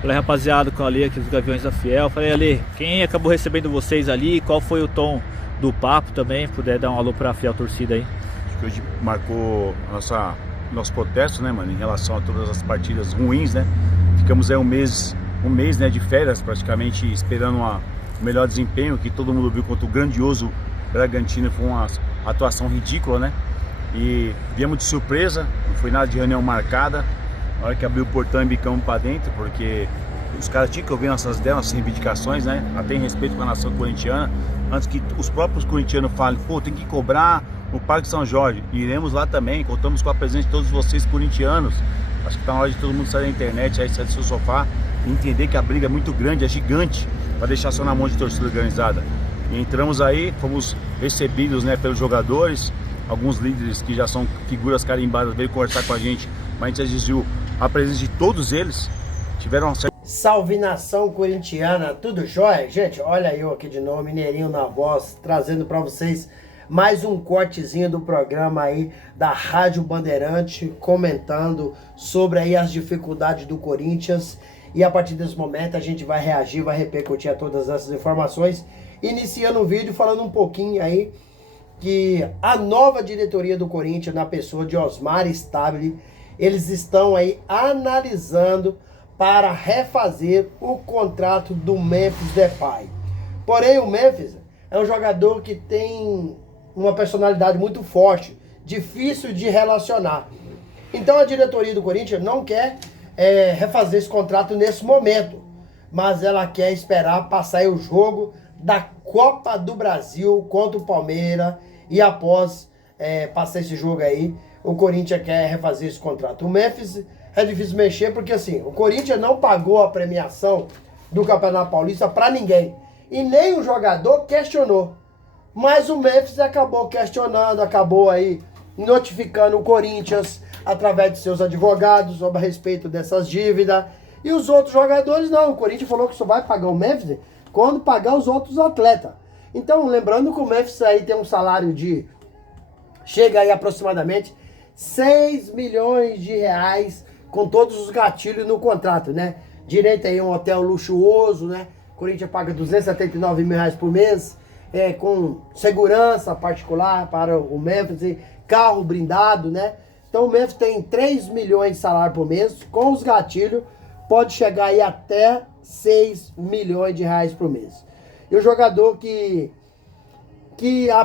Falei, rapaziada, com a Ali aqui dos Gaviões da Fiel. Falei, Ali, quem acabou recebendo vocês ali? Qual foi o tom do papo também? Puder dar um alô pra Fiel Torcida aí. Acho que hoje marcou nosso protesto, né, mano, em relação a todas as partidas ruins, né? Ficamos aí um mês, né, de férias, praticamente esperando um melhor desempenho, que todo mundo viu contra o grandioso Bragantino. Foi uma atuação ridícula, né? E viemos de surpresa, não foi nada de reunião marcada. Na hora que abriu o portão e bicamos pra dentro, porque os caras tinham que ouvir nossas reivindicações, né? Até em respeito com a nação corintiana, antes que os próprios corintianos falem, pô, tem que cobrar no Parque São Jorge. Iremos lá também, contamos com a presença de todos vocês corintianos. Acho que tá na hora de todo mundo sair da internet, aí sair do seu sofá e entender que a briga é muito grande, é gigante, para deixar só na mão de torcida organizada. E entramos aí, fomos recebidos, né, pelos jogadores, alguns líderes que já são figuras carimbadas veio conversar com a gente, mas a gente exigiu a presença de todos eles. Tiveram uma certa... Salve nação corintiana, tudo jóia? Gente, olha eu aqui de novo, Mineirinho na voz, trazendo para vocês mais um cortezinho do programa aí da Rádio Bandeirante, comentando sobre aí as dificuldades do Corinthians. E a partir desse momento a gente vai reagir, vai repercutir a todas essas informações, iniciando o vídeo falando um pouquinho aí que a nova diretoria do Corinthians, na pessoa de Osmar Stabile, eles estão aí analisando para refazer o contrato do Memphis Depay. Porém, o Memphis é um jogador que tem uma personalidade muito forte, difícil de relacionar. Então a diretoria do Corinthians não quer refazer esse contrato nesse momento, mas ela quer esperar passar o jogo da Copa do Brasil contra o Palmeiras e após passar esse jogo aí, o Corinthians quer refazer esse contrato. O Memphis é difícil mexer porque assim, o Corinthians não pagou a premiação do Campeonato Paulista para ninguém e nem o jogador questionou. Mas o Memphis acabou questionando, acabou aí notificando o Corinthians através de seus advogados sobre a respeito dessas dívidas. E os outros jogadores não, o Corinthians falou que só vai pagar o Memphis quando pagar os outros atletas. Então, lembrando que o Memphis aí tem um salário de... chega aí aproximadamente 6 milhões de reais com todos os gatilhos no contrato, né? Direito aí a um hotel luxuoso, né? O Corinthians paga 279 mil reais por mês, com segurança particular para o Memphis, carro blindado, né? Então o Memphis tem 3 milhões de salário por mês, com os gatilhos pode chegar aí até 6 milhões de reais por mês. E o jogador que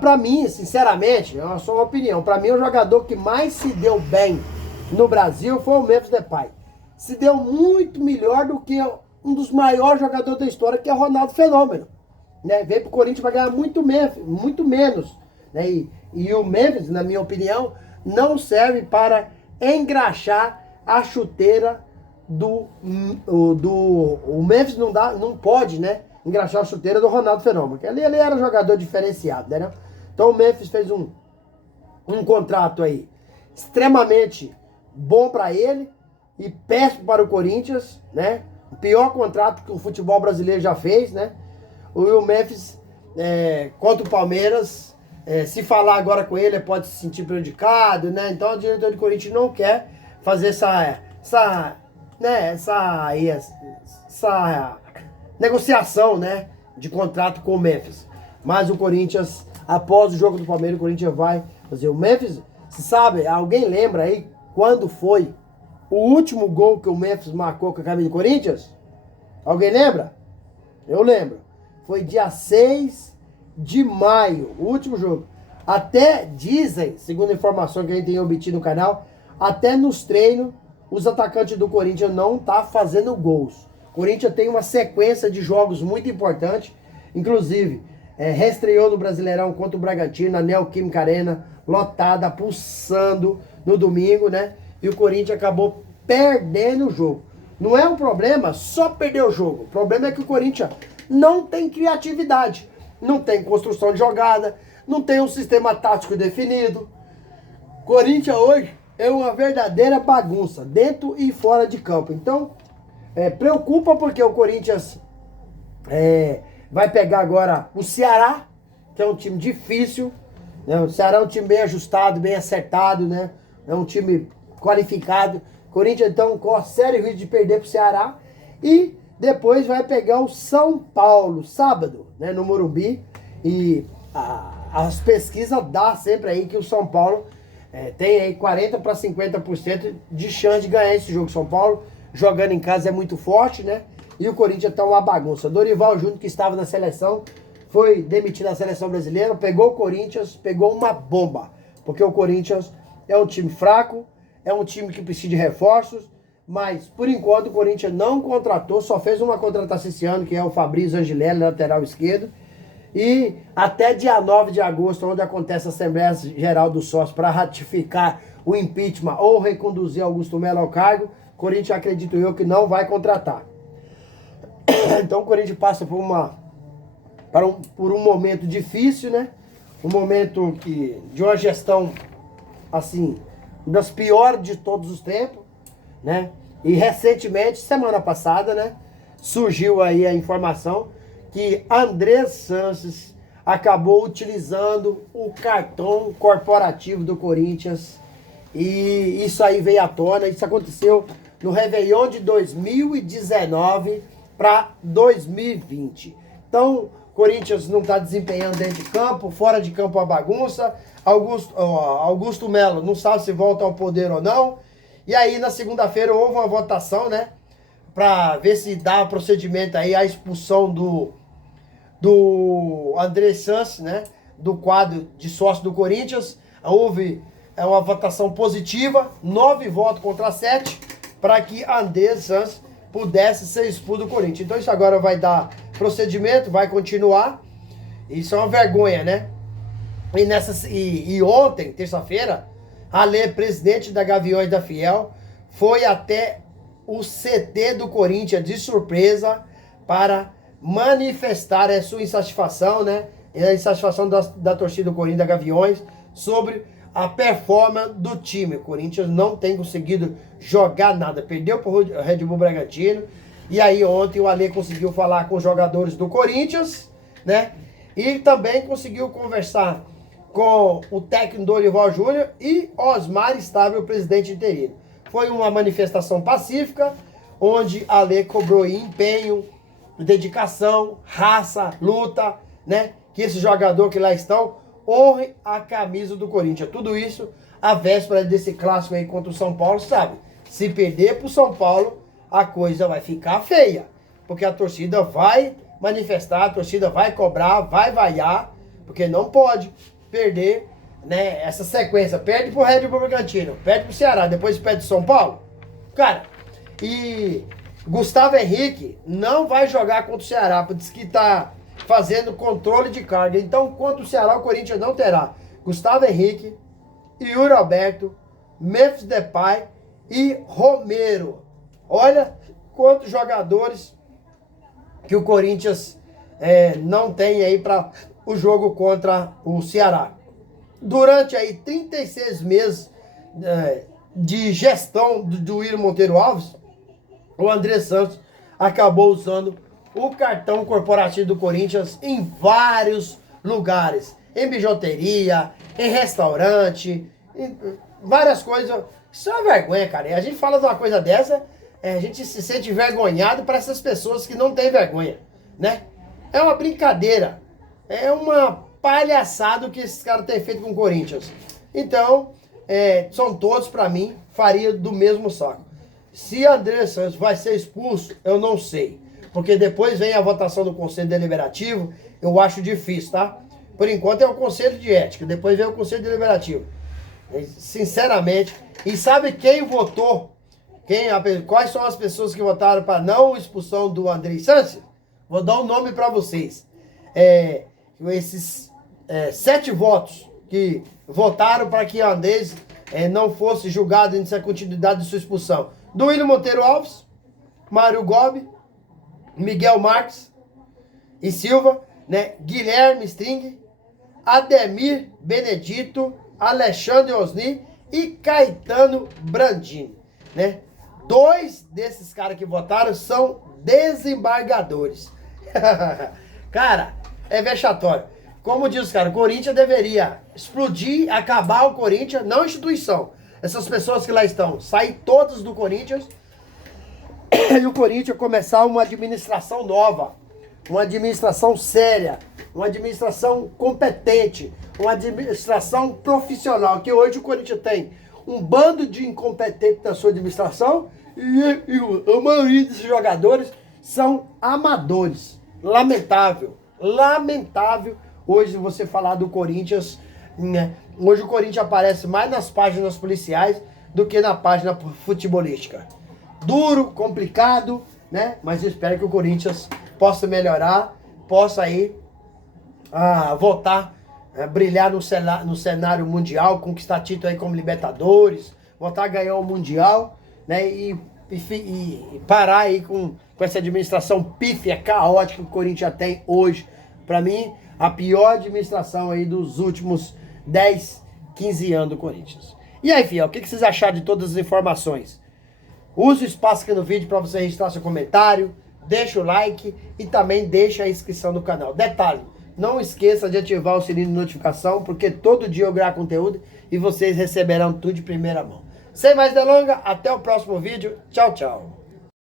para mim, sinceramente, é só uma opinião, para mim o jogador que mais se deu bem no Brasil foi o Memphis Depay. Se deu muito melhor do que um dos maiores jogadores da história, que é o Ronaldo Fenômeno. Né? Veio pro Corinthians para ganhar muito menos. Né? E o Memphis, na minha opinião, não serve para engraxar a chuteira o Memphis não pode, né, engraxar a chuteira do Ronaldo Fenômeno, que ele era um jogador diferenciado, né? Então o Memphis fez um contrato aí extremamente bom para ele e péssimo para o Corinthians, né? O pior contrato que o futebol brasileiro já fez, né? O Memphis contra o Palmeiras, se falar agora com ele pode se sentir prejudicado, né? Então o diretor do Corinthians não quer fazer essa negociação, né, de contrato com o Memphis. Mas o Corinthians, após o jogo do Palmeiras, o Corinthians vai fazer. O Memphis, se sabe, alguém lembra aí quando foi o último gol que o Memphis marcou com a camisa do Corinthians? Alguém lembra? Eu lembro. Foi dia 6 de maio, o último jogo. Até dizem, segundo a informação que a gente tem obtido no canal, até nos treinos, os atacantes do Corinthians não tá fazendo gols. O Corinthians tem uma sequência de jogos muito importante. Inclusive, reestreou no Brasileirão contra o Bragantino, na Neoquímica Arena, lotada, pulsando no domingo, né? E o Corinthians acabou perdendo o jogo. Não é um problema só perder o jogo. O problema é que o Corinthians não tem criatividade. Não tem construção de jogada. Não tem um sistema tático definido. Corinthians hoje é uma verdadeira bagunça, dentro e fora de campo. Então, preocupa porque o Corinthians vai pegar agora o Ceará, que é um time difícil, né? O Ceará é um time bem ajustado, bem acertado, né? É um time qualificado. O Corinthians, então, corre sério risco de perder para o Ceará. E depois vai pegar o São Paulo, sábado, né, no Morumbi. E as pesquisas dão sempre aí que o São Paulo tem aí 40% para 50% de chance de ganhar esse jogo. São Paulo jogando em casa é muito forte, né? E o Corinthians tá uma bagunça. Dorival Júnior, que estava na seleção, foi demitido da seleção brasileira, pegou o Corinthians, pegou uma bomba. Porque o Corinthians é um time fraco, é um time que precisa de reforços, mas por enquanto o Corinthians não contratou, só fez uma contratação esse ano, que é o Fabrício Angelelli, lateral esquerdo. E até dia 9 de agosto, onde acontece a Assembleia Geral do Sócio para ratificar o impeachment ou reconduzir Augusto Melo ao cargo, o Corinthians, acredito eu, que não vai contratar. Então o Corinthians passa por um momento difícil, né? Um momento de uma gestão, assim, das piores de todos os tempos, né? E recentemente, semana passada, né? Surgiu aí a informação que André Sanches acabou utilizando o cartão corporativo do Corinthians. E isso aí veio à tona. Isso aconteceu no Réveillon de 2019 para 2020. Então, o Corinthians não está desempenhando dentro de campo, fora de campo a bagunça. Augusto Melo não sabe se volta ao poder ou não. E aí, na segunda-feira, houve uma votação, né? Para ver se dá procedimento aí a expulsão do André Sanches, né? Do quadro de sócio do Corinthians. Houve uma votação positiva, 9 votos contra 7, para que André Sanches pudesse ser expulso do Corinthians. Então isso agora vai dar procedimento, vai continuar. Isso é uma vergonha, né? E ontem, terça-feira, Alê, presidente da Gaviões da Fiel, foi até o CT do Corinthians de surpresa para manifestar a sua insatisfação, né? E a insatisfação da torcida do Corinthians, da Gaviões, sobre a performance do time. O Corinthians não tem conseguido jogar nada. Perdeu para o Red Bull Bragantino. E aí ontem o Alê conseguiu falar com os jogadores do Corinthians, né? E também conseguiu conversar com o técnico Dorival Júnior e Osmar Estável, o presidente interino. Foi uma manifestação pacífica, onde Alê cobrou empenho, dedicação, raça, luta, né? Que esses jogadores que lá estão honre a camisa do Corinthians. Tudo isso à véspera desse clássico aí contra o São Paulo, sabe? Se perder pro São Paulo, a coisa vai ficar feia. Porque a torcida vai manifestar, a torcida vai cobrar, vai vaiar, porque não pode perder, né, essa sequência. Perde pro Red Bull Bragantino, perde pro Ceará, depois perde pro São Paulo. Cara, e Gustavo Henrique não vai jogar contra o Ceará, porque diz que tá fazendo controle de carga. Então, contra o Ceará, o Corinthians não terá Gustavo Henrique, Yuri Alberto, Memphis Depay e Romero. Olha quantos jogadores que o Corinthians não tem aí para o jogo contra o Ceará. Durante aí 36 meses de gestão do Willian Monteiro Alves, o André Santos acabou usando o cartão corporativo do Corinthians em vários lugares. Em bijuteria, em restaurante, em várias coisas. Isso é uma vergonha, cara. E a gente fala de uma coisa dessa, a gente se sente envergonhado para essas pessoas que não têm vergonha, né? É uma brincadeira. É uma palhaçada o que esses caras têm feito com o Corinthians. Então, são todos, para mim, faria do mesmo saco. Se André Santos vai ser expulso, eu não sei. Porque depois vem a votação do Conselho Deliberativo, eu acho difícil, tá? Por enquanto é o Conselho de Ética, depois vem o Conselho Deliberativo. Sinceramente, e sabe quem votou? Quais são as pessoas que votaram para não expulsão do André Santos? Vou dar um nome para vocês. Esses 7 votos que votaram para que André não fosse julgado em sua continuidade de sua expulsão. Do Willian Monteiro Alves, Mário Gobi, Miguel Marques e Silva, né? Guilherme String, Ademir Benedito, Alexandre Osni e Caetano Brandini, né? 2 desses caras que votaram são desembargadores. Cara, é vexatório. Como diz os caras, o Corinthians deveria explodir, acabar o Corinthians, não instituição. Essas pessoas que lá estão, sair todas do Corinthians e o Corinthians começar uma administração nova, uma administração séria, uma administração competente, uma administração profissional, que hoje o Corinthians tem um bando de incompetentes na sua administração e a maioria desses jogadores são amadores. Lamentável, lamentável hoje você falar do Corinthians, né? Hoje o Corinthians aparece mais nas páginas policiais do que na página futebolística. Duro, complicado, né? Mas eu espero que o Corinthians possa melhorar, possa aí voltar a brilhar no cenário mundial, conquistar título aí como Libertadores, voltar a ganhar o Mundial, né? E parar aí com essa administração pífia, caótica que o Corinthians tem hoje. Para mim, a pior administração aí dos últimos 10, 15 anos do Corinthians. E aí, fiel, o que vocês acharam de todas as informações? Use o espaço aqui no vídeo para você registrar seu comentário, deixa o like e também deixa a inscrição no canal. Detalhe, não esqueça de ativar o sininho de notificação, porque todo dia eu gravo conteúdo e vocês receberão tudo de primeira mão. Sem mais delongas, até o próximo vídeo. Tchau, tchau.